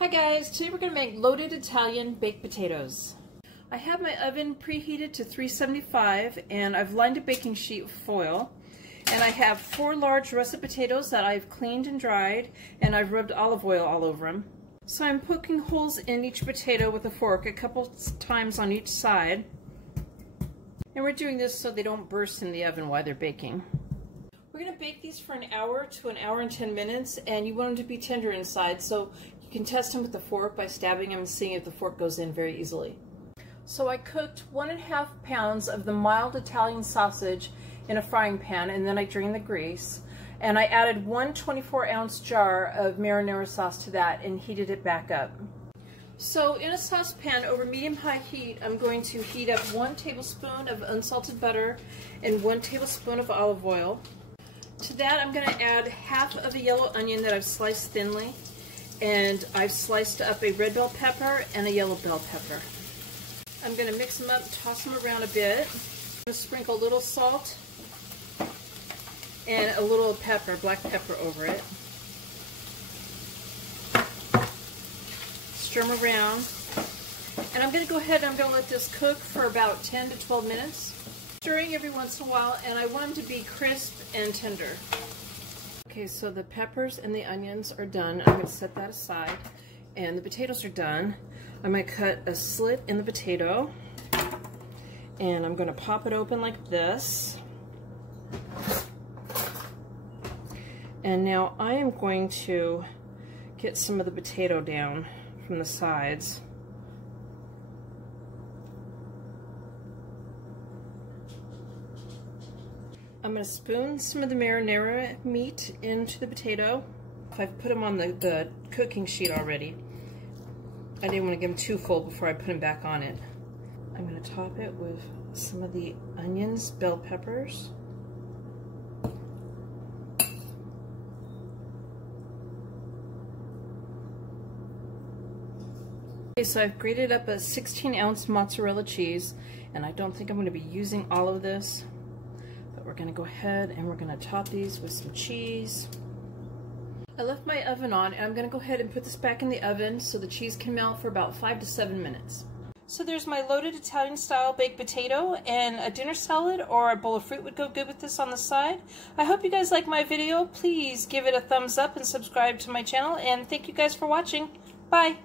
Hi guys, today we're going to make loaded Italian baked potatoes. I have my oven preheated to 375 and I've lined a baking sheet with foil. And I have 4 large russet potatoes that I've cleaned and dried, and I've rubbed olive oil all over them. So I'm poking holes in each potato with a fork a couple times on each side. And we're doing this so they don't burst in the oven while they're baking. We're going to bake these for an hour to an hour and 10 minutes, and you want them to be tender inside, so you can test them with the fork by stabbing them and seeing if the fork goes in very easily. So I cooked 1.5 pounds of the mild Italian sausage in a frying pan, and then I drained the grease, and I added 1 24-ounce jar of marinara sauce to that and heated it back up. So in a saucepan over medium-high heat, I'm going to heat up 1 tablespoon of unsalted butter and 1 tablespoon of olive oil. To that I'm going to add half of a yellow onion that I've sliced thinly, and I've sliced up a red bell pepper and a yellow bell pepper. I'm going to mix them up, toss them around a bit. I'm going to sprinkle a little salt and a little pepper, black pepper, over it. Stir them around. And I'm going to go ahead and I'm going to let this cook for about 10 to 12 minutes. Stirring every once in a while, and I want them to be crisp and tender. Okay, so the peppers and the onions are done. I'm going to set that aside. And the potatoes are done. I'm going to cut a slit in the potato. And I'm going to pop it open like this. And now I am going to get some of the potato down from the sides. I'm going to spoon some of the marinara meat into the potato. I've put them on the cooking sheet already. I didn't want to get them too full before I put them back on it. I'm going to top it with some of the onions, bell peppers. Okay, so I've grated up a 16-ounce mozzarella cheese, and I don't think I'm going to be using all of this, but we're going to go ahead and we're going to top these with some cheese. I left my oven on, and I'm going to go ahead and put this back in the oven so the cheese can melt for about 5 to 7 minutes. So there's my loaded Italian-style baked potato, and a dinner salad or a bowl of fruit would go good with this on the side. I hope you guys like my video. Please give it a thumbs up and subscribe to my channel, and thank you guys for watching. Bye!